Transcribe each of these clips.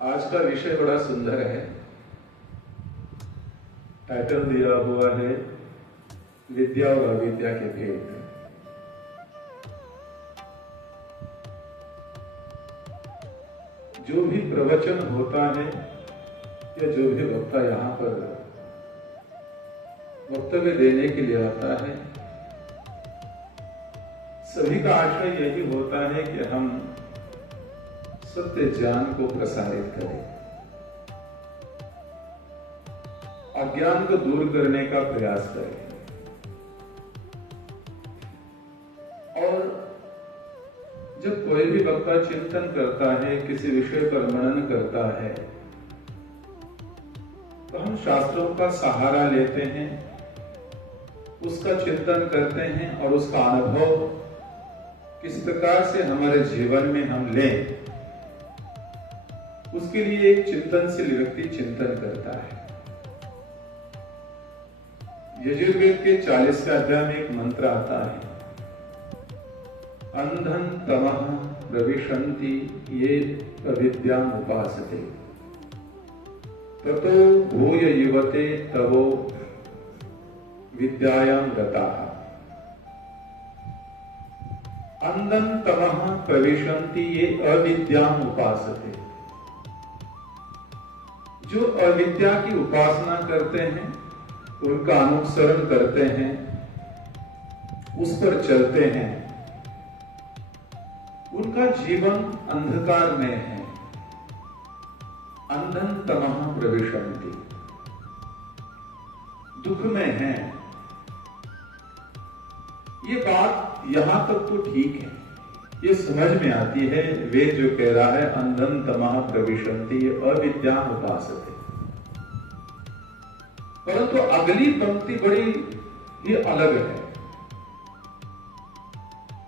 आज का विषय बड़ा सुंदर है। टाइटल दिया हुआ है विद्या और अविद्या के भेद। जो भी प्रवचन होता है या जो भी वक्ता यहाँ पर वक्तव्य देने के लिए आता है, सभी का आशय यही होता है कि हम सत्य ज्ञान को प्रसारित करें, अज्ञान को दूर करने का प्रयास करें। और जब कोई भी वक्ता चिंतन करता है, किसी विषय पर मनन करता है, तो हम शास्त्रों का सहारा लेते हैं, उसका चिंतन करते हैं और उसका अनुभव किस प्रकार से हमारे जीवन में हम लें, उसके लिए एक चिंतनशील व्यक्ति चिंतन करता है। यजुर्वेद के 40वें अध्याय में एक मंत्र आता है, अंधन तमः प्रविशन्ति ये अविद्याम् उपासते ततो भूय युवते तवो विद्यायां रताः। अंधन तमः प्रविशन्ति ये अविद्याम् उपासते। जो अविद्या की उपासना करते हैं, उनका अनुसरण करते हैं, उस पर चलते हैं, उनका जीवन अंधकार में है। अंधन तमः प्रविशन्ति, दुख में है। ये बात यहां तक तो ठीक है, ये समझ में आती है। वेद जो कह रहा है अंधन तमः प्रविशन्ति ये अविद्याम् उपासते, परंतु अगली पंक्ति बड़ी ही अलग है।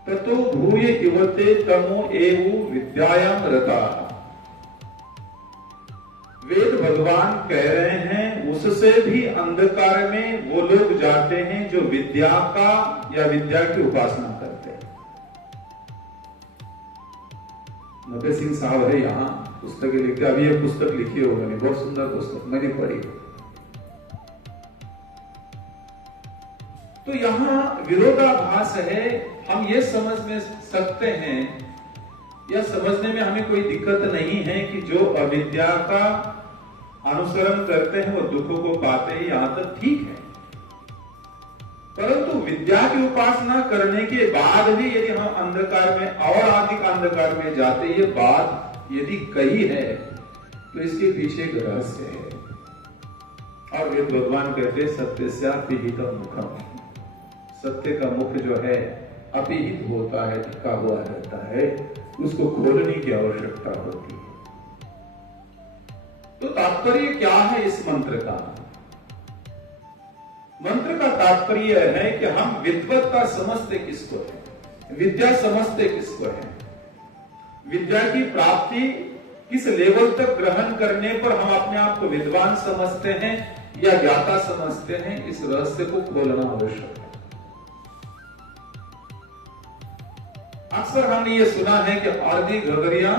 ततो भूय युवते तमो एवु विद्यायां रताः। वेद भगवान कह रहे हैं उससे भी अंधकार में वो लोग जाते हैं जो विद्या का या विद्या की उपासना करते हैं। नबे सिंह साहब है यहाँ पुस्तक लिखते, अभी ये पुस्तक लिखी हो मैंने, बहुत सुंदर पुस्तक मैंने पढ़ी। तो यहां विरोधाभास है। हम ये समझ में सकते हैं या समझने में हमें कोई दिक्कत नहीं है कि जो अविद्या का अनुसरण करते हैं वो दुखों को पाते हैं, यहां तक ठीक है। परंतु विद्या की उपासना करने के बाद भी यदि हम अंधकार में और अधिक अंधकार में जाते, ये बात यदि कही है तो इसके पीछे एक रहस्य है। और वेद भगवान कहते हैं सत्यस्यापिहितं मुखम्। सत्य का मुख जो है अपिहित होता है, ढका हुआ रहता है, उसको खोलने की आवश्यकता होती है। तो तात्पर्य क्या है इस मंत्र का? मंत्र का तात्पर्य है कि हम विद्वत्ता समझते किसको है, विद्या समझते किसको है, विद्या की प्राप्ति किस लेवल तक ग्रहण करने पर हम अपने आप को विद्वान समझते हैं या ज्ञाता समझते हैं, इस रहस्य को खोलना आवश्यक है। अक्सर हमने ये सुना है कि आधी घगरिया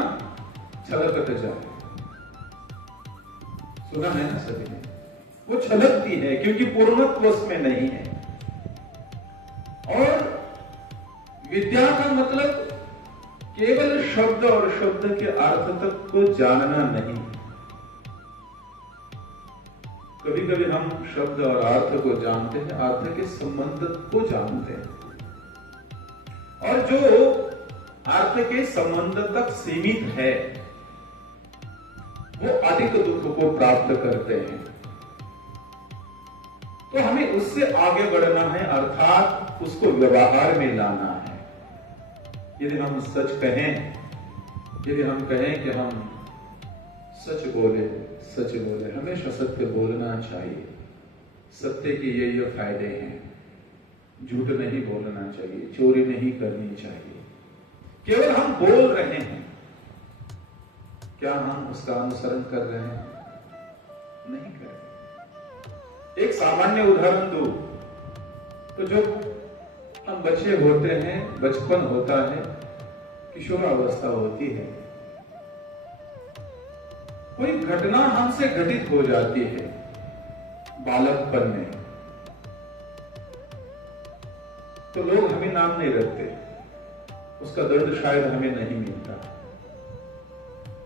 छलकत जाए, सुना है ना सभी ने? वो छलकती है क्योंकि पूर्णत्व उसमें नहीं है। और विद्या का मतलब केवल शब्द और शब्द के अर्थ तक को जानना नहीं। कभी कभी हम शब्द और अर्थ को जानते हैं, अर्थ के संबंध को जानते हैं, और जो अर्थ के संबंध तक सीमित है वो अधिक दुख को प्राप्त करते हैं। तो हमें उससे आगे बढ़ना है, अर्थात उसको व्यवहार में लाना है। यदि हम सच कहें, यदि हम कहें कि हम सच बोले, सच बोले, हमेशा सत्य बोलना चाहिए, सत्य के ये फायदे हैं, झूठ नहीं बोलना चाहिए, चोरी नहीं करनी चाहिए। केवल हम बोल रहे हैं, क्या हम उसका अनुसरण कर रहे हैं? नहीं कर रहे। एक सामान्य उदाहरण दो, तो जो हम बच्चे होते हैं, बचपन होता है, किशोरावस्था होती है, कोई घटना हमसे घटित हो जाती है बालकपन में, तो लोग हमें नाम नहीं रखते, उसका दर्द शायद हमें नहीं मिलता।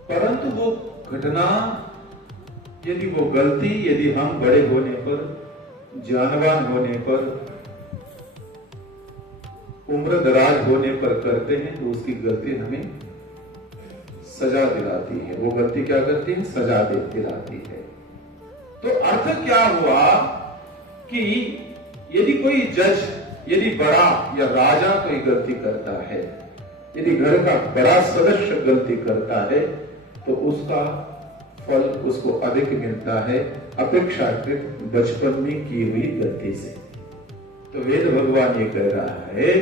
परंतु वो घटना, यदि वो गलती, यदि हम बड़े होने पर, जानवान होने पर, उम्र दराज होने पर करते हैं, तो उसकी गलती हमें सजा दिलाती है। वो गलती क्या करती है? सजा दिलाती है। तो अर्थ क्या हुआ कि यदि कोई जज, यदि बड़ा या राजा कोई गलती करता है, यदि घर का बड़ा सदस्य गलती करता है, तो उसका फल उसको अधिक मिलता है अपेक्षाकृत बचपन में की हुई गलती से। तो वेद भगवान ये कह रहा है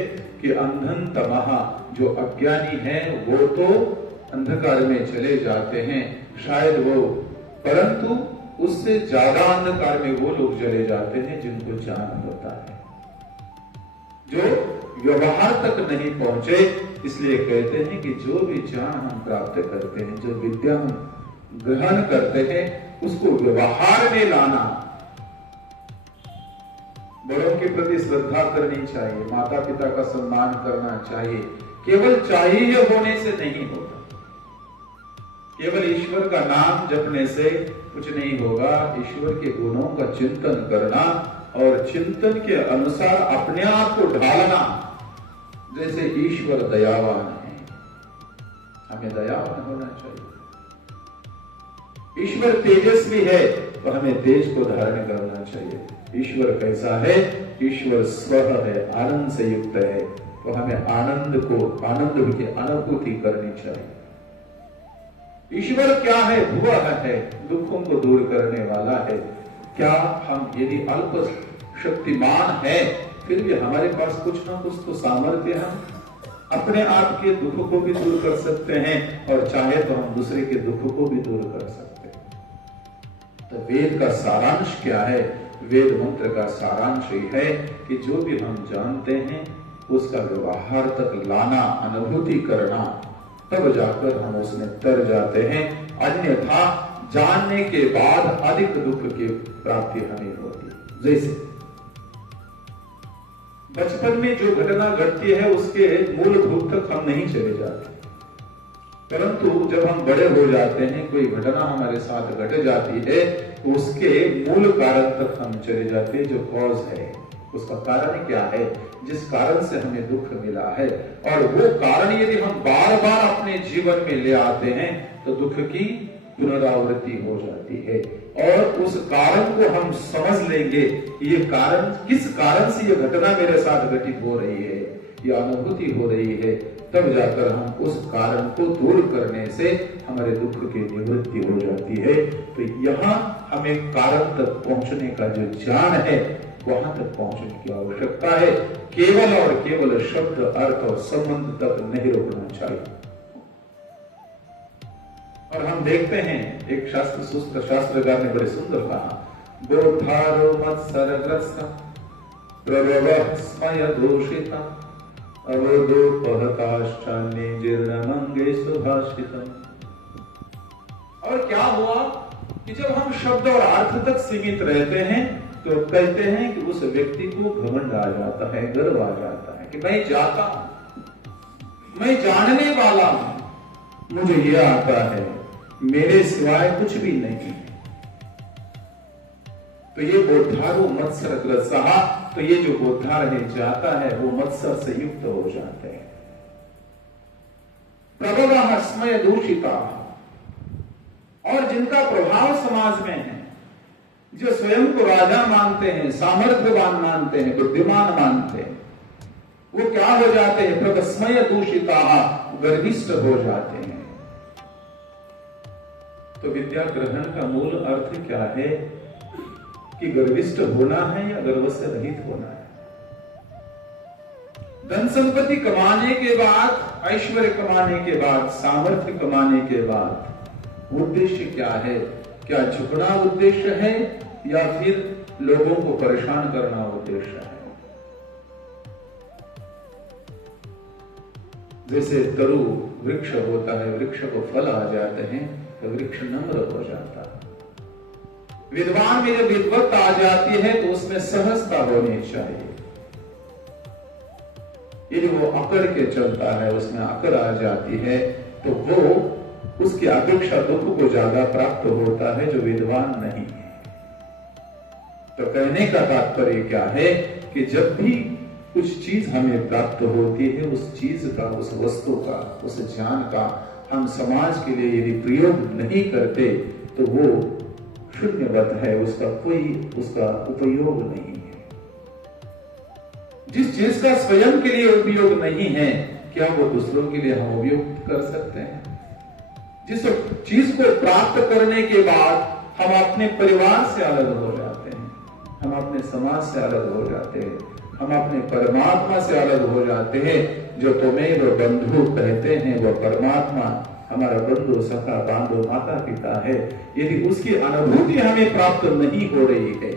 कि अंधन तमहा, जो अज्ञानी है वो तो अंधकार में चले जाते हैं शायद वो, परंतु उससे ज्यादा अंधकार में वो लोग चले जाते हैं जिनको ज्ञान होता है, जो व्यवहार तक नहीं पहुंचे। इसलिए कहते हैं कि जो भी ज्ञान हम प्राप्त करते हैं, जो विद्या हम ग्रहण करते हैं, उसको व्यवहार में लाना। बड़ों के प्रति श्रद्धा करनी चाहिए, माता पिता का सम्मान करना चाहिए। केवल चाहिए होने से नहीं होगा, केवल ईश्वर का नाम जपने से कुछ नहीं होगा। ईश्वर के गुणों का चिंतन करना और चिंतन के अनुसार अपने आप को ढालना। जैसे ईश्वर दयावान है, हमें दयावान होना चाहिए। ईश्वर तेजस्वी है, तो हमें तेज को धारण करना चाहिए। ईश्वर कैसा है? ईश्वर स्व है, आनंद से युक्त है, तो हमें आनंद की अनुभूति करनी चाहिए। ईश्वर क्या है? भुवः है, दुखों को दूर करने वाला है। क्या हम यदि अल्प शक्तिमान है, फिर भी हमारे पास कुछ ना कुछ तो सामर्थ्य, हम अपने आप के दुख को भी दूर कर सकते हैं और चाहे तो हम दूसरे के दुख को भी दूर कर सकते हैं। तो वेद का सारांश क्या है? वेद मंत्र का सारांश ये है कि जो भी हम जानते हैं उसका व्यवहार तक लाना, अनुभूति करना, तब जाकर हम उसमें तर जाते हैं। अन्यथा जानने के बाद अधिक दुख की प्राप्ति हमें होती है। जैसे बचपन में जो घटना घटती है उसके मूलभूत तक हम नहीं चले जाते, परंतु जब हम बड़े हो जाते हैं, कोई घटना हमारे साथ घट जाती है, तो उसके मूल कारण तक हम चले जाते हैं। जो कॉज है, उसका कारण क्या है, जिस कारण से हमें दुख मिला है, और वो कारण यदि हम बार बार अपने जीवन में ले आते हैं तो दुख की पुनरावृत्ति हो जाती है। और उस कारण को हम समझ लेंगे, ये कारण, किस कारण से ये घटना मेरे साथ घटित हो रही है, ये अनुभूति हो रही है, तब जाकर हम उस कारण को दूर करने से हमारे दुख की निवृत्ति हो जाती है। तो यहाँ हमें कारण तक पहुंचने का जो ज्ञान है, वहां तक पहुंचने की आवश्यकता है। केवल और केवल शब्द, अर्थ और संबंध तक नहीं रोकना चाहिए। और हम देखते हैं, एक शास्त्रकार ने बड़े सुंदर कहा, बोधारो मत्सरग्रस्त प्रभवः स्मय दूषिता अवधोपहताश्चान्ये जीर्णमंगे सुभाषितम्। और क्या हुआ कि जब हम शब्द और अर्थ तक सीमित रहते हैं, तो कहते हैं कि उस व्यक्ति को घमंड आ जाता है, गर्व आ जाता है कि मैं जाता हूं, मैं जानने वाला हूं, मुझे यह आता है, मेरे सिवाय कुछ भी नहीं। तो ये बोधारो मत्सरग्रस्तः, तो ये जो बोधा रह जाता है वो मत्सर से युक्त हो जाते हैं। प्रबलः स्मय दूषिता, और जिनका प्रभाव समाज में है, जो स्वयं को राजा मानते हैं, सामर्थ्यवान मानते हैं, बुद्धिमान मानते हैं, वो क्या हो जाते हैं? प्रगस्मय दूषिता, गर्विष्ठ हो जाते हैं। तो विद्या ग्रहण का मूल अर्थ क्या है कि गर्विष्ठ होना है या गर्व से रहित होना है। धन संपत्ति कमाने के बाद, ऐश्वर्य कमाने के बाद, सामर्थ्य कमाने के बाद उद्देश्य क्या है? क्या झुकना उद्देश्य है या फिर लोगों को परेशान करना उद्देश्य है? जैसे तरु वृक्ष होता है, वृक्ष को फल आ जाते हैं, तो वृक्ष नम्र हो जाता है। विद्वान में जब विद्वत्ता आ जाती है तो उसमें सहजता होनी चाहिए। यदि वो अकड़ के चलता है, उसमें अकड़ आ जाती है, तो वो उसकी अपेक्षा दुख को ज्यादा प्राप्त होता है, जो विद्वान नहीं है। तो कहने का तात्पर्य क्या है कि जब भी कुछ चीज हमें प्राप्त होती है, उस चीज का, उस वस्तु का, उस ज्ञान का हम समाज के लिए यदि प्रयोग नहीं करते तो वो शून्यवत है, उसका उपयोग नहीं है। जिस चीज का स्वयं के लिए उपयोग नहीं है, क्या वो दूसरों के लिए हम उपयोग कर सकते हैं? जिस चीज को प्राप्त करने के बाद हम अपने परिवार से अलग हो जाते हैं, हम अपने समाज से अलग हो जाते हैं, हम अपने परमात्मा से अलग हो जाते हैं। जो तुम्हें वो बंधु कहते हैं, वो परमात्मा हमारा बंधु, सखा, बांधो, माता पिता है। यदि उसकी अनुभूति हमें प्राप्त नहीं हो रही है,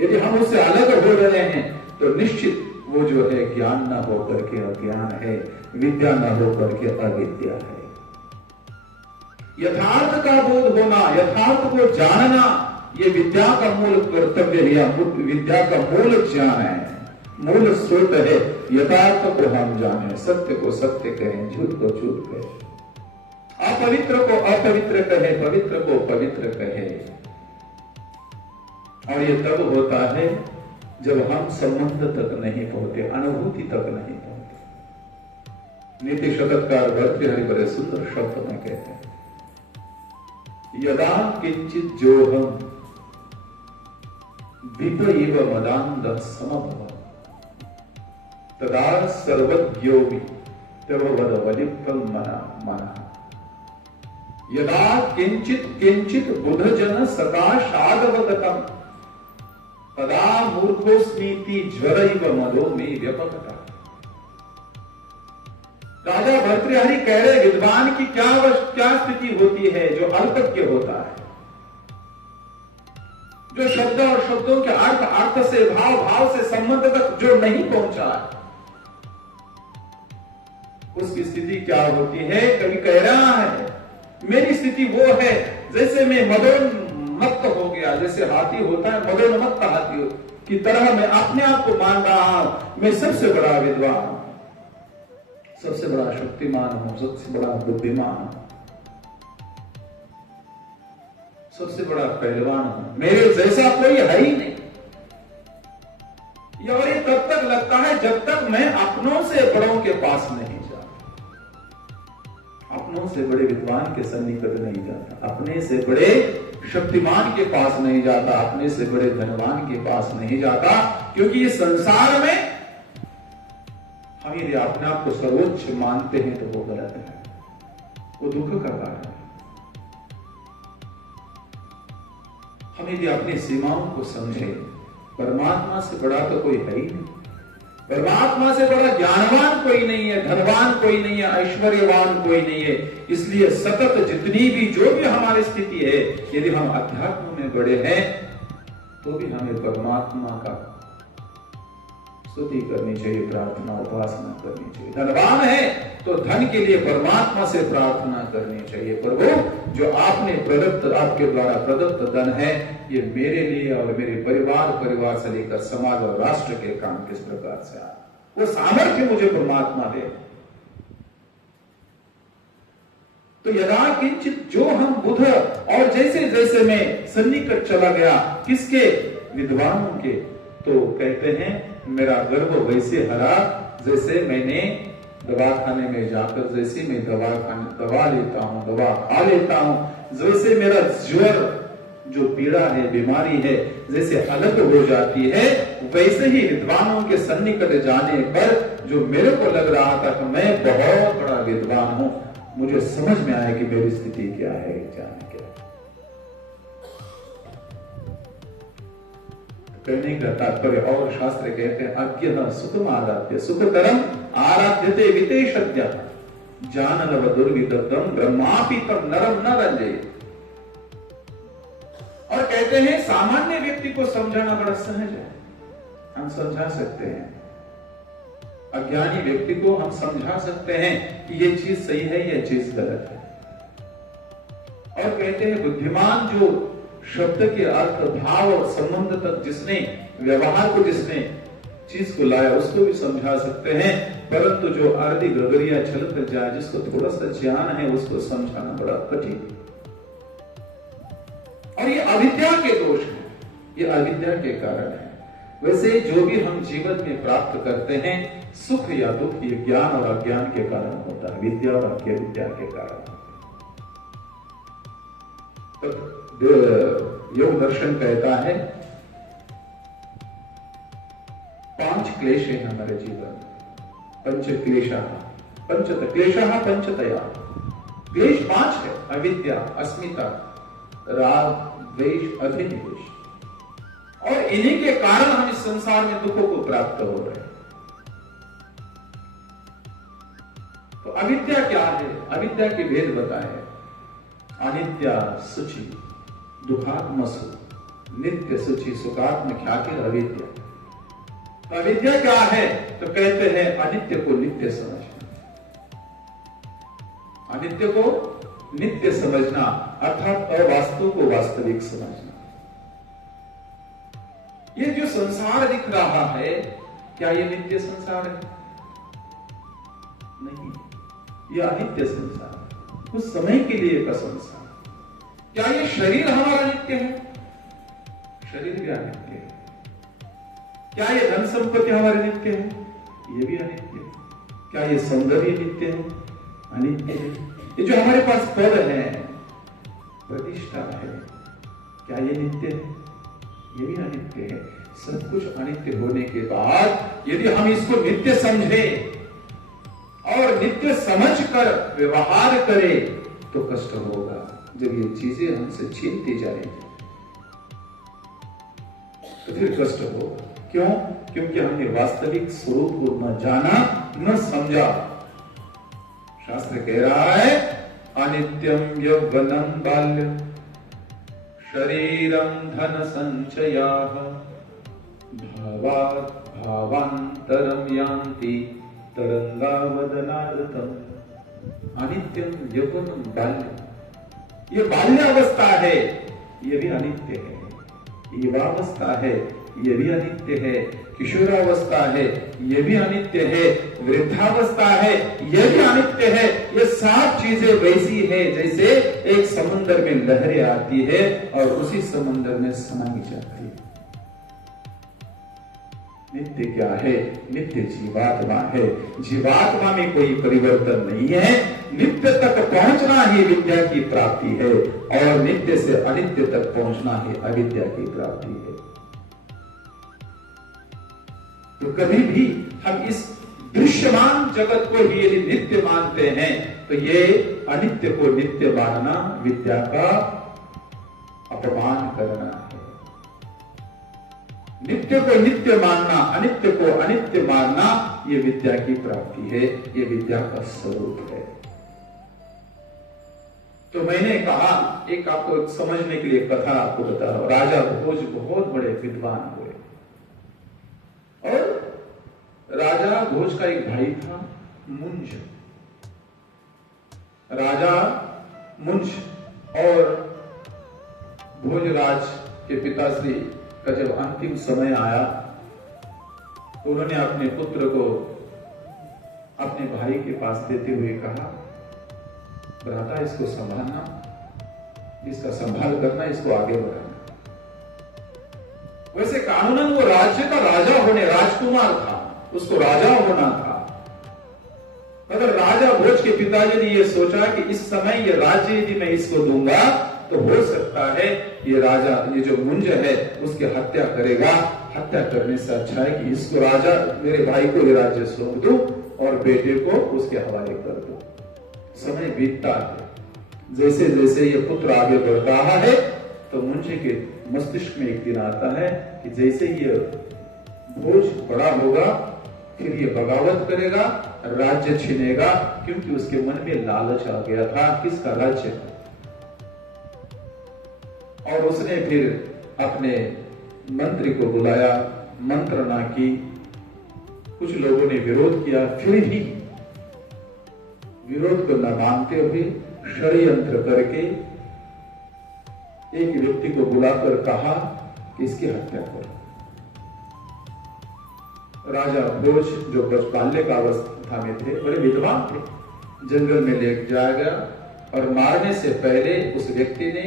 यदि हम उससे अलग हो रहे हैं, तो निश्चित वो जो है ज्ञान न होकर के अज्ञान है, विद्या न होकर के अविद्या है। यथार्थ का बोध होना, यथार्थ को जानना, ये विद्या का मूल कर्तव्य है, विद्या का मूल ज्ञान है, मूल स्रोत है। यथार्थ को हम जाने, सत्य को सत्य कहें, झूठ को झूठ कहें, अपवित्र को अपवित्र कहे, पवित्र को पवित्र कहे। और ये तब होता है जब हम संबंध तक नहीं पहुंचते, अनुभूति तक नहीं पहुंचते। नीति शतककार भर्तृहरि बड़े सुंदर शब्द में कहते हैं, यदा किंचित जोहम विप इव मदान्ध समभव तदा सर्वज्ञोऽपि तव वद वलिप्तं मनः। यदा किंचित किंचित बुधजन सकाशादवगतम् तदा मूर्खोस्मीति ज्वरैव मदो मे व्यपगतः। राजा भर्तृहरि कह रहे, विद्वान की क्या स्थिति होती है? जो अल्पज्ञ होता है, जो शब्द और शब्दों के अर्थ से, भाव से संबंध तक जो नहीं पहुंचा है, उसकी स्थिति क्या होती है? कभी कह रहा है मेरी स्थिति वो है जैसे मैं मदोन्मत्त हो गया, जैसे हाथी होता है मदोन्मत्त हाथी की तरह मैं अपने आप को मान रहा हूं, मैं सबसे बड़ा विद्वान हूं, सबसे बड़ा शक्तिमान हूं, सबसे बड़ा बुद्धिमान हूं, सबसे बड़ा पहलवान हूं, मेरे जैसा कोई है ही नहीं। और ये तब तक लगता है जब तक मैं अपनों से बड़ों के पास नहीं जाता, अपनों से बड़े विद्वान के सन्निकट नहीं जाता, अपने से बड़े शक्तिमान के पास नहीं जाता, अपने से बड़े धनवान के पास नहीं जाता। क्योंकि ये संसार में हम यदि अपने आप को सर्वोच्च मानते हैं तो वो गलत है, वो दुख का कारण है। हम यदि अपनी सीमाओं को समझें, परमात्मा से बड़ा तो कोई है ही नहीं, परमात्मा से बड़ा ज्ञानवान कोई नहीं है, धनवान कोई नहीं है, ऐश्वर्यवान कोई नहीं है। इसलिए सतत जितनी भी जो भी हमारी स्थिति है, यदि हम अध्यात्म में बड़े हैं तो भी हमें परमात्मा का स्तुति करनी चाहिए, प्रार्थना उपासना करनी चाहिए। धनवान है तो धन के लिए परमात्मा से प्रार्थना करनी चाहिए, प्रभु जो आपने प्रदत्त, आपके द्वारा प्रदत्त धन है, ये मेरे लिए और मेरे परिवार से लेकर समाज और राष्ट्र के काम किस प्रकार से आए, वो सामर्थ्य मुझे परमात्मा दे। तो यदा किंचित जो हम बुध, और जैसे जैसे मैं सन्निकट चला गया किसके? विद्वानों के। तो कहते हैं मेरा गर्व वैसे हरा जैसे मैंने दवाखाने में जाकर, जैसे मैं दवा लेता हूं, दवा खा लेता हूं, जैसे मेरा ज्वर जो पीड़ा है, बीमारी है, जैसे अलग हो जाती है, वैसे ही विद्वानों के सन्निकट जाने पर जो मेरे को लग रहा था कि मैं बहुत बड़ा विद्वान हूं, मुझे समझ में आया कि मेरी स्थिति क्या है, जाने क्या। कहने का तात्पर्य, और शास्त्र कहते हैं अज्ञः सुखम आराध्य सुखतरम आराध्यते वितेशद्य जाननव दुर्विदग्धम ब्रह्मापि तम नरम न रंजयेत्। और कहते हैं सामान्य व्यक्ति को समझाना बड़ा सहज है, हम समझा सकते हैं। अज्ञानी व्यक्ति को हम समझा सकते हैं कि ये चीज सही है, ये चीज गलत है। और कहते हैं बुद्धिमान जो शब्द के अर्थ, भाव और संबंध तक जिसने, व्यवहार को जिसने चीज को लाया उसको भी समझा सकते हैं, परंतु जो आरती गगरिया चल कर जाए, जिसको थोड़ा सा ज्ञान है, उसको समझाना बड़ा कठिन। और ये अविद्या के दोष है, ये अविद्या के कारण है। वैसे जो भी हम जीवन में प्राप्त करते हैं, सुख या दुख, ये ज्ञान और अज्ञान के कारण होता है, विद्या और अविद्या के कारण। तो योग दर्शन कहता है 5 क्लेश है हमारे जीवन, पंच क्लेशा, पंचतया। क्लेश 5 है, अविद्या, अस्मिता, राग, द्वेष, अभिनिवेश, और इन्हीं के कारण हम इस संसार में दुखों को प्राप्त हो रहे हैं। तो अविद्या क्या है? अविद्या के भेद बताए, अनित्या शुचि दुखात्मसु, नित्य शुचि सुखात्म ख्याति अविद्या। तो अविद्या क्या है? तो कहते हैं अनित्य को नित्य समझना, अनित्य को नित्य समझना, अर्थात अवास्तु को वास्तविक समझना। ये जो संसार दिख रहा है, क्या ये नित्य संसार है? नहीं, ये अनित्य संसार, कुछ समय के लिए का संसार। क्या ये शरीर हमारा नित्य है? शरीर भी अनित्य है। क्या ये धन संपत्ति हमारे नित्य है? ये भी अनित्य है। क्या ये सौंदर्य नित्य है? अनित्य है। ये जो हमारे पास पद है, प्रतिष्ठा है, क्या ये नित्य है? ये भी अनित्य है। सब कुछ अनित्य होने के बाद यदि हम इसको नित्य समझें और नित्य समझकर व्यवहार करें तो कष्ट होगा। जब ये चीजें हमसे छीनती जाएंगी तो फिर कष्ट होगा। क्यों? क्योंकि हमने वास्तविक स्वरूप को न जाना, न समझा। शास्त्र कह रहा है अनित्यम यौवनम बाल्य शरीरम धन संचयाः भावात् भावांतरम यान्ति तरंगावदनादतम। अनित्यम यौवनम बाल्य, ये बाल्यावस्था है, ये भी अनित्य है। युवावस्था है, ये भी अनित्य है। किशोरावस्था है, ये भी अनित्य है। वृद्धावस्था है, ये भी अनित्य है। ये सब चीजें वैसी है जैसे एक समुद्र में लहरें आती है और उसी समुद्र में समाई जाती है। नित्य क्या है? नित्य जीवात्मा है। जीवात्मा में कोई परिवर्तन नहीं है। नित्य तक पहुंचना ही विद्या की प्राप्ति है और नित्य से अनित्य तक पहुंचना ही अविद्या की प्राप्ति है। तो कभी भी हम इस दृश्यमान जगत को ही यदि नित्य मानते हैं तो ये अनित्य को नित्य मानना विद्या का अपमान करना है। नित्य को नित्य मानना, अनित्य को अनित्य मानना, ये विद्या की प्राप्ति है, ये विद्या का स्वरूप है। तो मैंने कहा एक आपको समझने के लिए कथा आपको बता रहा हूं। राजा भोज बहुत बड़े विद्वान हुए और राजा भोज का एक भाई था मुंज। राजा मुंज और भोजराज के पिताश्री का जब अंतिम समय आया तो उन्होंने अपने पुत्र को अपने भाई के पास देते हुए कहा, भ्राता इसको संभालना, इसका संभाल करना, इसको आगे बढ़ाना। वैसे कानूनन वो राज्य का राजा होने, राजकुमार था, उसको राजा होना था। अगर राजा भोज के पिताजी ने ये सोचा कि इस समय ये राज्य यदि मैं इसको दूंगा तो हो सकता है ये राजा, ये जो मुंज है उसकी हत्या करेगा। हत्या करने से अच्छा है कि इसको राजा, मेरे भाई को ये राज्य सौंप दूं और बेटे को उसके हवाले कर दूं। समय बीतता है, जैसे जैसे ये पुत्र आगे बढ़ रहा है तो मुंज के मस्तिष्क में एक दिन आता है कि जैसे ये भोज बड़ा होगा फिर ये बगावत करेगा, राज्य छीनेगा, क्योंकि उसके मन में लालच आ गया था किसका? राज्य का। और उसने फिर अपने मंत्री को बुलाया, मंत्रणा की। कुछ लोगों ने विरोध किया, फिर भी विरोध को न मानते हुए षड्यंत्र करके एक व्यक्ति को बुलाकर कहा कि इसकी हत्या करो। राजा भोज जो बाल्यकावस्था में थे, बड़े विद्वान थे, जंगल में ले जाया गया और मारने से पहले उस व्यक्ति ने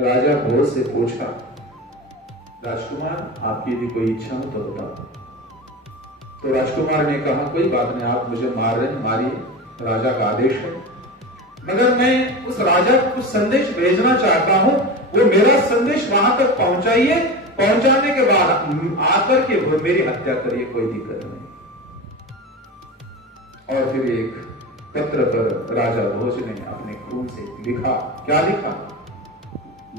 राजा भोज से पूछा, राजकुमार आपकी यदि कोई इच्छा हो तो बताओ। तो राजकुमार ने कहा, कोई बात नहीं, आप मुझे मार रहे हैं, मारिए, राजा का आदेश है, मगर मैं उस राजा को कुछ संदेश भेजना चाहता हूं, वो मेरा संदेश वहां तक पहुंचाइए, पहुंचाने के बाद आकर के वो मेरी हत्या करिए, कोई दिक्कत नहीं। और फिर एक पत्र पर राजा भोज ने अपने खून से लिखा, क्या लिखा?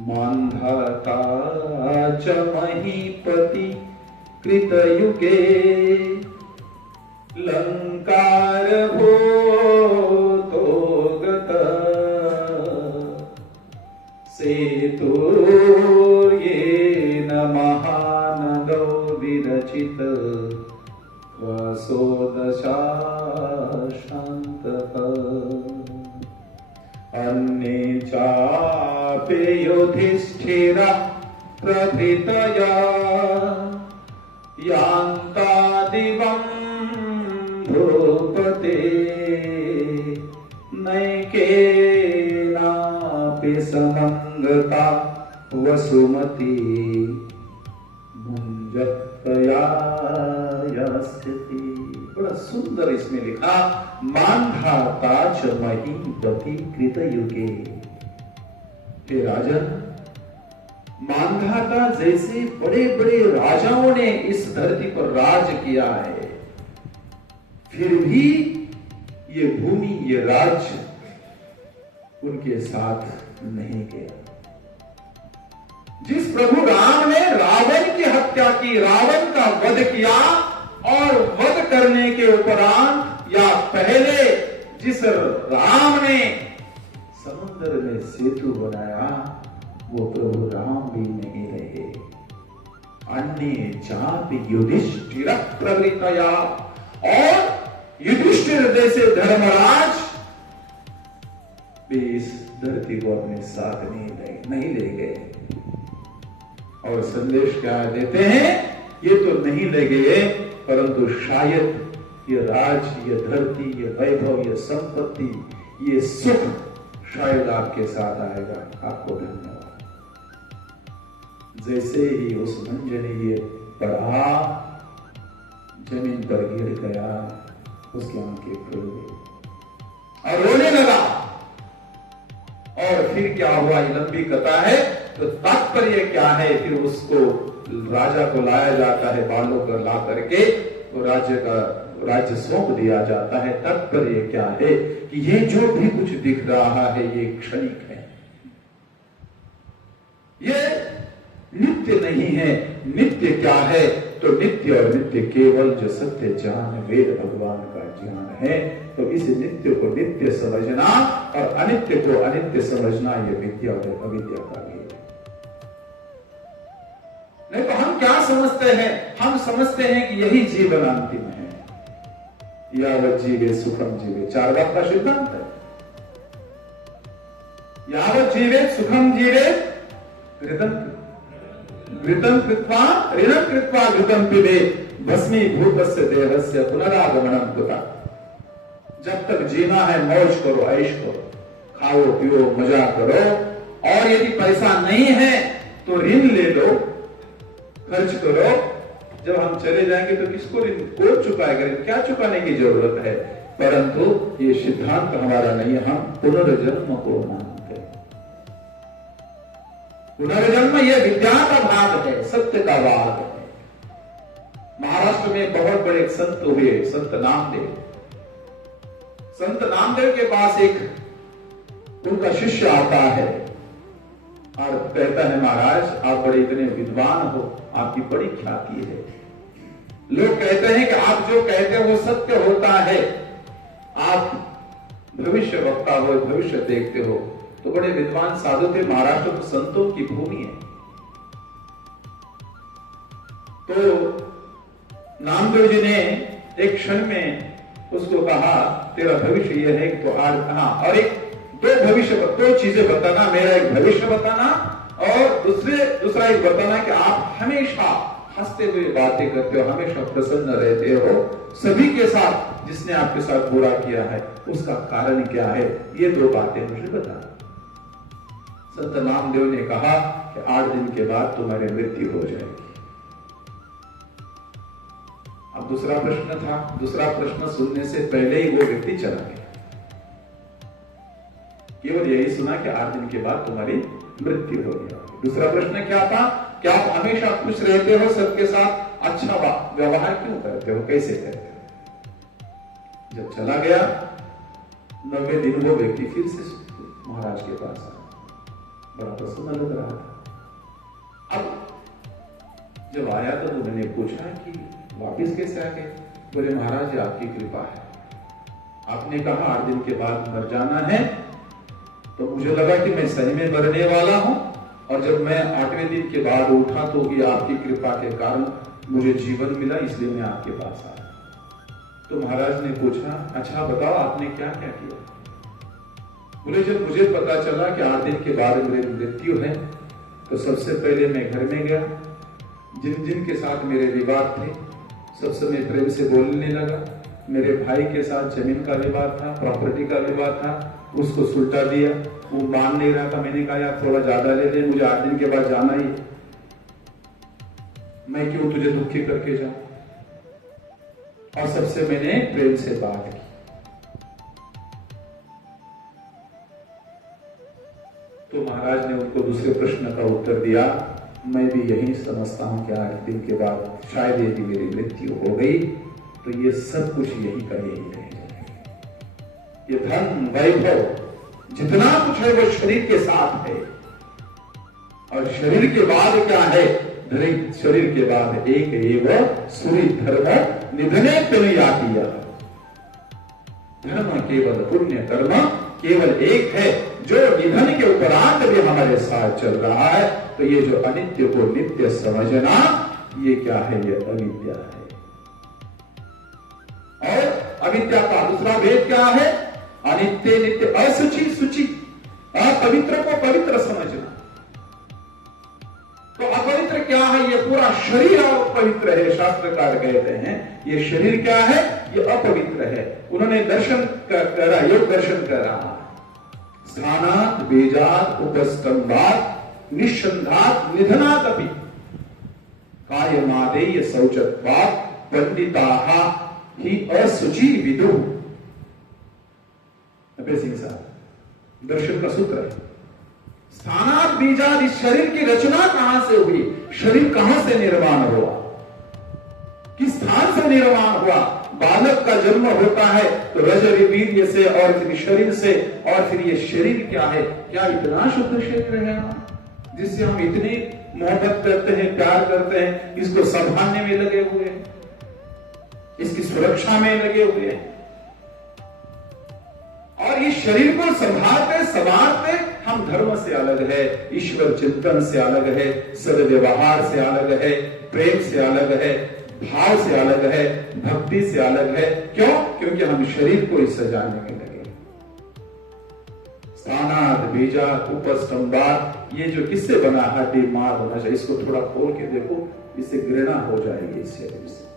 मांधाता च महीपति कृतयुगे लंकार भूतो गता सेतुर्येन महानदौ विरचित स्वसोदशा शान्तः अन्ये चापि युधिष्ठिरः प्रभृतया यान्ता दिवं भूपते नैकेनापि समङ्गता वसुमती मुञ्जत्वया स्थिति। बड़ा सुंदर इसमें लिखा, मांधाता च महीपति कृतयुगे। हे राजन, मांधाता जैसे बड़े बड़े राजाओं ने इस धरती पर राज किया है, फिर भी ये भूमि, ये राज्य उनके साथ नहीं गया। जिस प्रभु राम ने रावण की हत्या की, रावण का वध किया, और वध करने के उपरांत या पहले जिस राम ने समुद्र में सेतु बनाया, वो प्रभु राम भी नहीं रहे। अन्य चापि युधिष्ठिर प्रवृत्तया, और युधिष्ठिर जैसे धर्मराज भी इस धरती को अपने साथ नहीं ले गए। और संदेश क्या देते हैं? ये तो नहीं ले गए, परंतु शायद ये राज, ये धरती, ये वैभव, ये संपत्ति, ये सुख शायद आपके साथ आएगा। आपको धन्यवाद। जैसे ही उस मंज ने ये पढ़ा, जमीन पर गिर गया, उसकी आंखें खुल गई और रोने लगा। और फिर क्या हुआ, ये लंबी कथा है, तो तात्पर्य क्या है? फिर उसको राजा को लाया जाता है, बालों को ला करके तो राज्य सौंप दिया जाता है। तात्पर्य क्या है कि ये जो भी कुछ दिख रहा है ये क्षणिक है, ये नित्य नहीं है। नित्य क्या है? तो नित्य और नित्य केवल जो सत्य ज्ञान, वेद भगवान का ज्ञान है। तो इस नित्य को नित्य समझना और अनित्य को अनित्य समझना, ये विद्या और अविद्या का भेद है। नहीं तो हम क्या समझते हैं? हम समझते हैं कि यही जीवन अंतिम है। यावत् जीवे सुखम जीवे, चार्वाक का सिद्धांत है। यावत् जीवे सुखम जीवे घृतं कृत्वा ऋणं कृत्वा घृतं पिबेत् भस्मीभूतस्य देहस्य पुनरागमनं कुतः। जब तक जीना है मौज करो, ऐश करो, खाओ पियो, मजा करो। और यदि पैसा नहीं है तो ऋण ले लो, खर्च करो। जब हम चले जाएंगे तो किसको ऋण कौन चुकाएगा? क्या चुकाने की जरूरत है? परंतु ये सिद्धांत हमारा नहीं है। हम पुनर्जन्म को मानते हैं। पुनर्जन्म ये विद्या का भाग है, सत्य का भाग है। महाराष्ट्र में बहुत बड़े संत हुए, संत नामदेव। संत नामदेव के पास एक उनका शिष्य आता है और कहता है, महाराज आप बड़े इतने विद्वान हो, आपकी बड़ी ख्याति है। लोग कहते हैं कि आप जो कहते हो वो सत्य होता है, आप भविष्य वक्ता हो, भविष्य देखते हो। तो बड़े विद्वान साधु थे। महाराष्ट्र तो संतों की भूमि है। तो नामदेव जी ने एक क्षण में उसको कहा, तेरा भविष्य यह है कि तो आज, हाँ, और एक दो चीजें बताना, मेरा एक भविष्य बताना और दूसरा एक बताना कि आप हमेशा हंसते हुए बातें करते हो, हमेशा प्रसन्न रहते हो सभी के साथ। जिसने आपके साथ बुरा किया है उसका कारण क्या है, ये 2 बातें मुझे बताना। संत नामदेव ने कहा कि 8 दिन के बाद तुम्हारी मृत्यु हो जाएगी। अब दूसरा प्रश्न था, दूसरा प्रश्न सुनने से पहले ही वो व्यक्ति चला गया। केवल यही सुना कि 8 दिन के बाद तुम्हारी मृत्यु हो गया। दूसरा प्रश्न क्या था, क्या आप हमेशा खुश रहते हो सबके साथ, अच्छा व्यवहार क्यों करते हो, कैसे करते हो? जब चला गया 9वें दिन वो व्यक्ति फिर से महाराज के पास आया, बड़ा प्रसन्न लग रहा था। अब जब आया तो उन्होंने पूछा कि वापिस कैसे आ गए? बोले महाराज आपकी कृपा है, आपने कहा 8 दिन के बाद मर जाना है, तो मुझे लगा कि मैं सही में मरने वाला हूं, और जब मैं 8वें दिन के बाद उठा तो ये आपकी कृपा के कारण मुझे जीवन मिला, इसलिए मैं आपके पास आया। तो महाराज ने पूछा अच्छा बताओ आपने क्या क्या किया? बोले जब मुझे पता चला कि 8 दिन के बाद मेरी मृत्यु है, तो सबसे पहले मैं घर में गया, जिन जिन के साथ मेरे विवाद थे सबसे मैं प्रेम से बोलने लगा। मेरे भाई के साथ जमीन का विवाद था, प्रॉपर्टी का विवाद था, उसको सुलटा दिया। वो मान नहीं रहा था, मैंने कहा यार थोड़ा ज्यादा ले दे, मुझे 8 दिन के बाद जाना ही, मैं क्यों तुझे दुखी करके जाऊं? और सबसे मैंने प्रेम से बात की। तो महाराज ने उनको दूसरे प्रश्न का उत्तर दिया, मैं भी यही समझता हूं कि 8 दिन के बाद शायद यदि मेरी मृत्यु हो गई तो ये सब कुछ यही का यही रह जाएगा। ये धन वैभव जितना कुछ है वो शरीर के साथ है, और शरीर के बाद क्या है? शरीर के बाद एक एवं सूर्य धर्म निधने तनुयातिया। धर्म केवल पुण्य कर्म केवल एक है जो निधन के उपरांत भी हमारे साथ चल रहा है। तो ये जो अनित्य को नित्य समझना, ये क्या है? ये अविद्या है। और अविद्या का दूसरा भेद क्या है? अनित्य नित्य, असुचि सुचि, अपवित्र को पवित्र समझना। तो अपवित्र क्या है? ये पूरा शरीर अपवित्र है। शास्त्रकार कहते हैं ये शरीर क्या है? ये अपवित्र है। उन्होंने दर्शन करा, योग दर्शन करा। स्नानात् बीजात् उपस्कंधात् निश्चंदात् निधनात् अपि कायमादेय शौचत्वात् पंडिताः ही असुचि विदुः। सिंह साहब दर्शन का सूत्र है। स्थानात् बीजात्, इस शरीर की रचना कहां से हुई? शरीर कहां से निर्माण हुआ? किस स्थान से निर्माण हुआ? बालक का जन्म होता है तो रज वीर्य से, और फिर शरीर से, और फिर ये शरीर क्या है? क्या इतना शुद्ध शरीर है जिससे हम इतनी मोहब्बत करते हैं, प्यार करते हैं, इसको संभालने में लगे हुए हैं, इसकी सुरक्षा में लगे हुए हैं, और इस शरीर को संभालते संभालते हम धर्म से अलग है, ईश्वर चिंतन से अलग है, सद्व्यवहार से अलग है, प्रेम से अलग है, भाव से अलग है, भक्ति से अलग है। क्यों? क्योंकि हम शरीर को इस सजाने में लगे। स्थानात् बीजात् उपस्तंभात्, ये जो किससे बना? हड्डी मांस होना चाहिए। इसको थोड़ा खोल के देखो, इससे घृणा हो जाएगी इस शरीर से।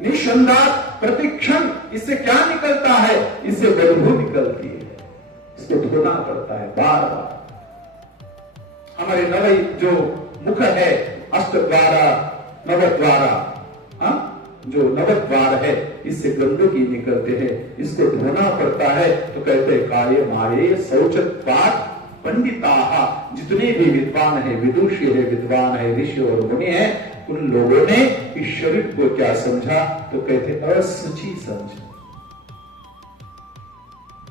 निश्चंदात्, प्रतिक्षण इससे क्या निकलता है? इससे बदबू निकलती है, इसको धोना पड़ता है बार बार। हमारे नव जो मुख है, अष्ट द्वारा नव द्वारा, जो नवद्वार है, इससे गंदगी निकलते हैं, इसको धोना पड़ता है। तो कहते हैं काय माये शौचत्वात् पंडिताः, जितने भी विद्वान है, विदुषी है, विद्वान है, ऋषि और मुनि है, उन लोगों ने इस शरीर को क्या समझा? तो कहते असुचि समझा।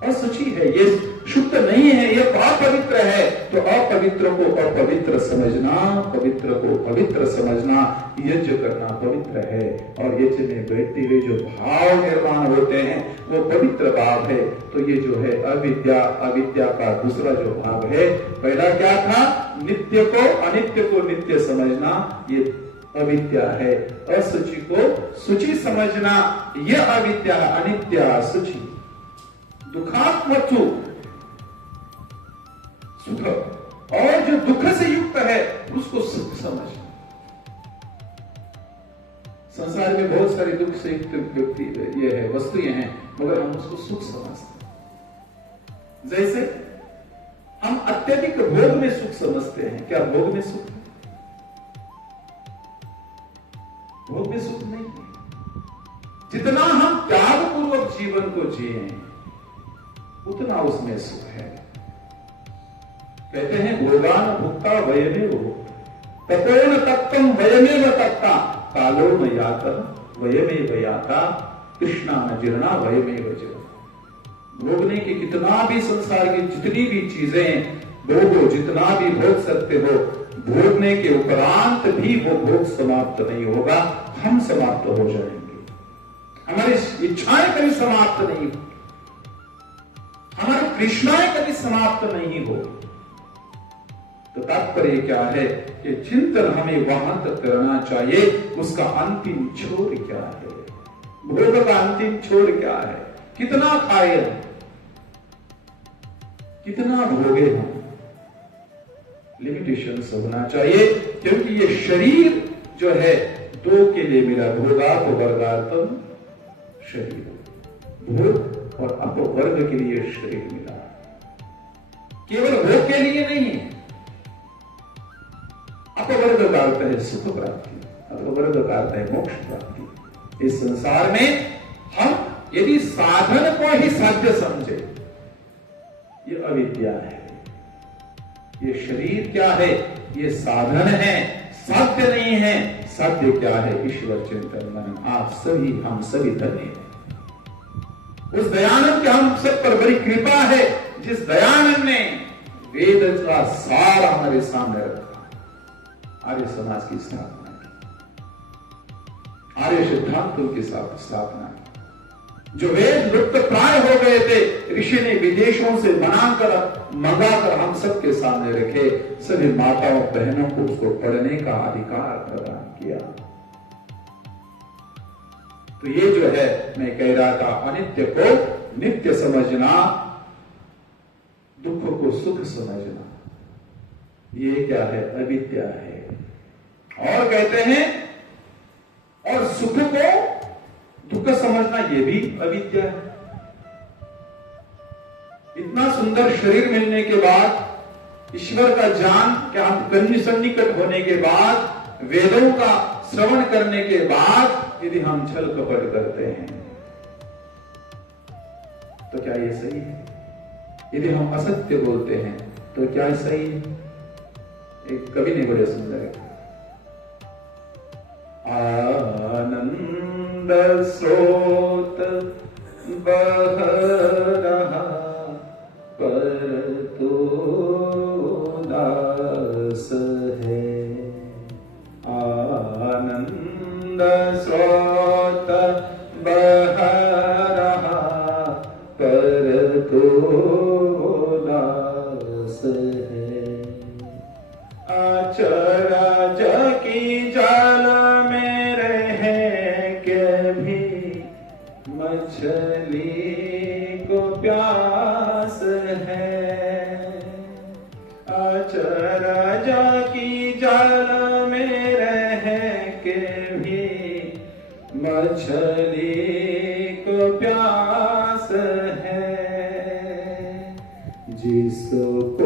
असुचि है, ये शुद्ध नहीं है, ये अपवित्र है। तो अपवित्र को अपवित्र समझना, पवित्र को पवित्र समझना, यज्ञ करना पवित्र है। और यज्ञ में बैठते हुए जो भाव निर्माण होते हैं वो पवित्र भाव है। तो ये जो है अविद्या, अविद्या का दूसरा जो भाव है, पहला क्या था? नित्य को अनित्य को नित्य समझना, ये अविद्या है। असुचि को सुचि समझना, यह अविद्या, अनित्या सुचि। दुखात्मत्व सुख, और जो दुख से युक्त है समझना। संसार में बहुत सारे दुख से युक्त व्यक्ति ये है, वस्तुएं हैं, मगर हम उसको सुख समझते हैं। जैसे हम अत्यधिक भोग में सुख समझते हैं। क्या भोग में सुख है? भोग में सुख नहीं है। जितना हम त्याग पूर्वक जीवन को जिए उतना उसमें सुख है। कहते हैं भोगान भुक्ता वयमेव भुक्ता तपोन तत्तम वयमेव तत्ता कालो न यातः वयमेव याता कृष्णा न जीर्णा वयमेव जीर्णा। भोगने की कितना भी संसार की जितनी भी चीजें भोगो, जितना भी भोग सकते हो, भोगने के उपरांत भी वो भोग समाप्त नहीं होगा। हम समाप्त हो जाएंगे। हमारी इच्छाएं कभी समाप्त नहीं, हमारी तृष्णाएं कभी समाप्त नहीं हो। तो तात्पर्य क्या है कि चिंतन हमें वहां तक करना चाहिए, उसका अंतिम छोर क्या है, भोग का अंतिम छोर क्या है, कितना खाए हम, कितना भोगे हम, लिमिटेशन होना चाहिए। क्योंकि ये शरीर जो है दो के लिए मिला, भोगा तो वर्गार्थम शरीर, भोग और अपवर्ग के लिए शरीर मिला, केवल भोग के लिए नहीं है। अपवर्ग का अर्थ है सुख प्राप्ति, अपवर्ग का अर्थ है मोक्ष प्राप्ति। इस संसार में हम यदि साधन को ही साध्य समझे, ये अविद्या है। ये शरीर क्या है? ये साधन है, साध्य नहीं है। साध्य क्या है? ईश्वर चिंतन मन। आप सभी, हम सभी धन्य हैं। उस दयानंद की हम सब पर बड़ी कृपा है, जिस दयानंद ने वेद का सार हमारे सामने रखा, आर्य समाज की स्थापना की, आर्य सिद्धांतों की स्थापना की। जो वेद लुप्त प्राय हो गए थे, ऋषि ने विदेशों से मंगाकर हम सबके सामने रखे। सभी माताओं बहनों को उसको पढ़ने का अधिकार प्रदान किया। तो ये जो है, मैं कह रहा था, अनित्य को नित्य समझना, दुख को सुख समझना, ये क्या है? अविद्या है। और कहते हैं, और सुख को दुख समझना, ये भी अविद्या है। इतना सुंदर शरीर मिलने के बाद, ईश्वर का ज्ञान क्या हम सन्निकट होने के बाद, वेदों का श्रवण करने के बाद यदि हम छल कपट करते हैं, तो क्या ये सही है? यदि हम असत्य बोलते हैं, तो क्या सही है? एक कवि ने बड़े सुंदर आनंद स्रोत बह रहा पर तो दास है, आनंद स्रोत बह रहा पर तो दास है, अचरज की जल में रह के भी मछली को प्यास है, अचरज की जल में रह के भी मछली को प्यास है, जिसको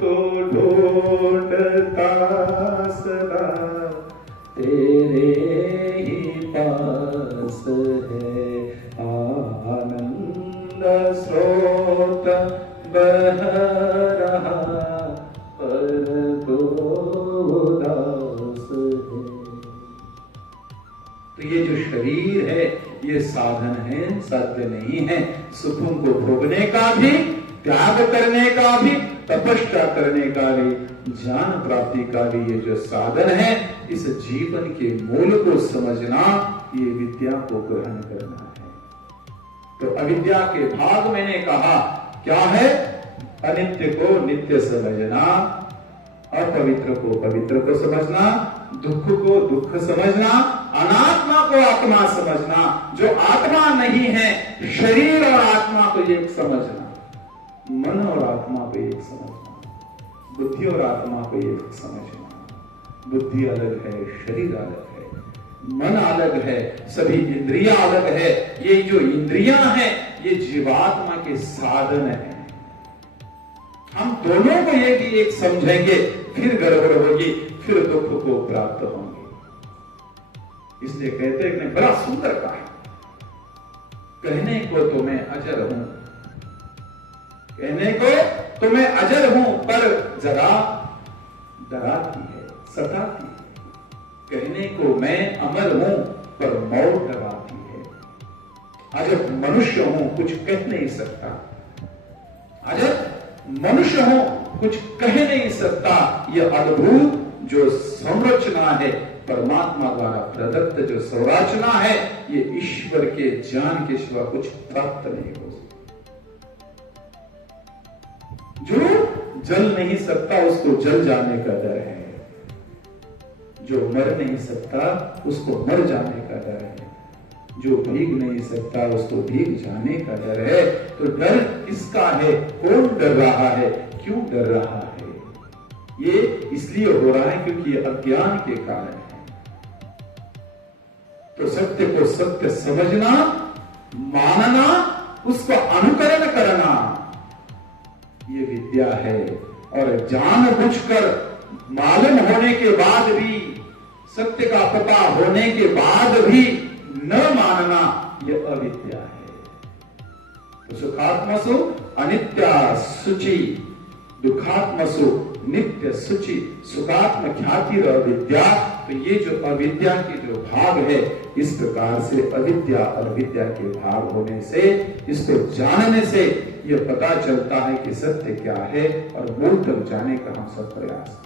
तो ढूंढता सदा तेरे ही पास है, आनंद स्रोत बह रहा पर तो दास है। तो ये जो शरीर है, ये साधन है, साध्य नहीं है। सुखों को भोगने का भी, त्याग करने का भी, तपस्या करने का भी, ज्ञान प्राप्ति का भी ये जो साधन है, इस जीवन के मूल को समझना, ये विद्या को ग्रहण करना है। तो अविद्या के भाग मैंने कहा क्या है? अनित्य को नित्य समझना, अपवित्र को पवित्र को समझना, दुख को दुख समझना, अनात्मा को आत्मा समझना, जो आत्मा नहीं है, शरीर और आत्मा को एक समझना, मन और आत्मा को एक समझना, बुद्धि और आत्मा को एक समझना, बुद्धि अलग है, शरीर अलग है, मन अलग है, सभी इंद्रियां अलग है। ये जो इंद्रियां हैं ये जीवात्मा के साधन हैं। हम दोनों को यदि एक समझेंगे फिर गड़बड़ होगी, फिर दुख को प्राप्त होंगे। इसलिए कहते हैं कि बड़ा सुंदर कहा, कहने को तो मैं अजर हूं, कहने को तो मैं अजर हूं, पर जरा डराती है, सताती है। कहने को मैं अमर हूं, पर मौत डराती है। अजब मनुष्य हूं, कुछ कह नहीं सकता। अजब मनुष्य हूं, कुछ कह नहीं सकता। यह अद्भुत जो संरचना है, परमात्मा द्वारा प्रदत्त जो संरचना है, ये ईश्वर के ज्ञान के सिवा कुछ प्राप्त नहीं हो सकता। जो जल नहीं सकता उसको जल जाने का डर है, जो मर नहीं सकता उसको मर जाने का डर है, जो भीग नहीं सकता उसको भीग जाने का डर है। तो डर किसका है? कौन डर रहा है? क्यों डर रहा है? ये इसलिए हो रहा है क्योंकि ये अज्ञान के कारण है। तो सत्य को सत्य समझना, मानना, उसका अनुकरण करना, ये विद्या है। और जानबूझकर मालूम होने के बाद भी, सत्य का पता होने के बाद भी न मानना, यह अविद्या है। तो सुखात्मसु अनित्या शुचि, दुखात्मसु नित्य शुचि, सुखात्म ख्याति अविद्या। तो ये जो अविद्या के जो भाग है, इस प्रकार से अविद्या और विद्या के भाग होने से, इसको जानने से यह पता चलता है कि सत्य क्या है, और मूल तक जाने का हम सब प्रयास